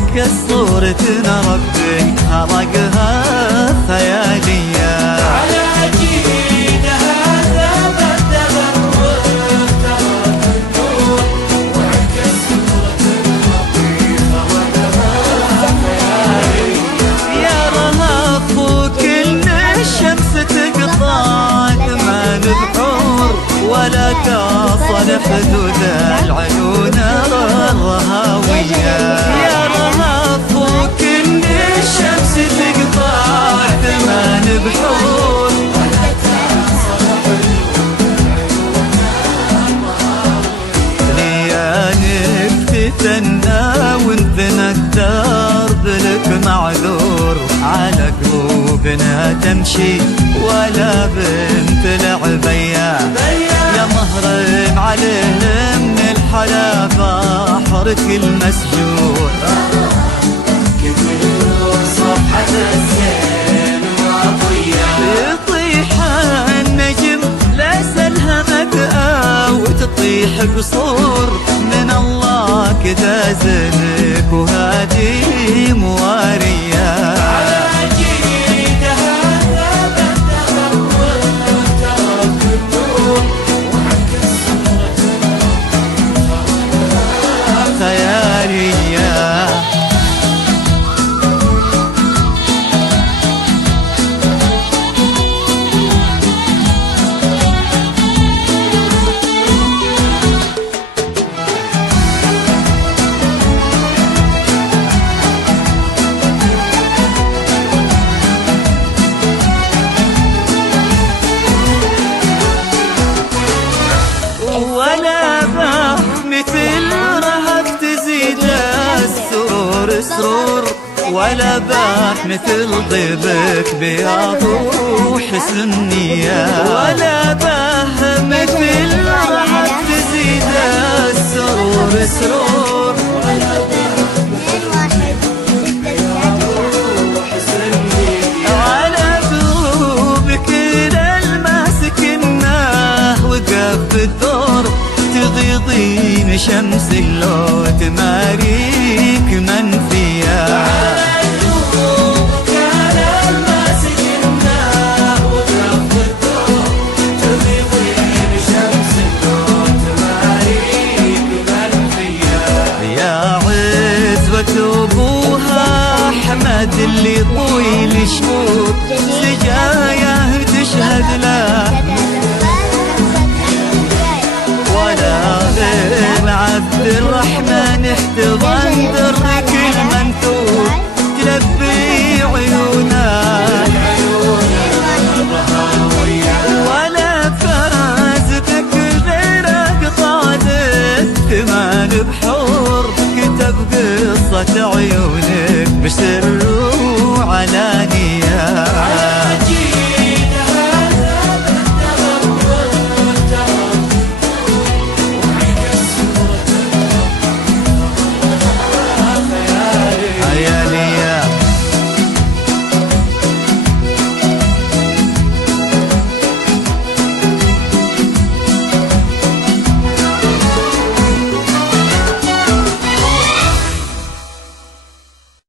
وعكس صورتنا ربي خلقها خيالية. على جيدها ثبت واخترق النور وعكس صورتنا ربي خلقها خيالية. يا رهف وكل الشمس تقطع ثمان بحور ولا تصل حدود العيون الرهاوية. يا رهف وكل الشمس تقطع ثمان بحور ولا تصل حدود العيون الرهاوية. ليالك تثنى وانثنى الدرب لك معذور على قلوبنا تمشي ولا بنت لعبية. يا مهرب عليه من الحلا بحرك المسجون كبر صفحة الزين وضيا. يطيح النجم ليس الهمك او تطيح قصور من الله كذا زنك وهادي موارية. ولا باه مثل رهف تزيد السرور سرور ولا باه مثل ضيبك بياض وحسن نية. ولا باه مثل رهف تزيد السرور سرور على قلوبك الماسكناه وقف بالدور تغيضين شمس اللو تماريك منفية. على قلوبك الماسكناه وقف بالدور تغيضين شمس اللو تماريك منفية. يا عزوة ابوها احمد اللي طويل شهور سجاياه تشهد له ولا غير عبد الرحمن احتضن درك المنثور تلبي عيونه ولا فاز بك غيرك قادت ثمان بحور كتب قصة عيونك بسر وعلانية.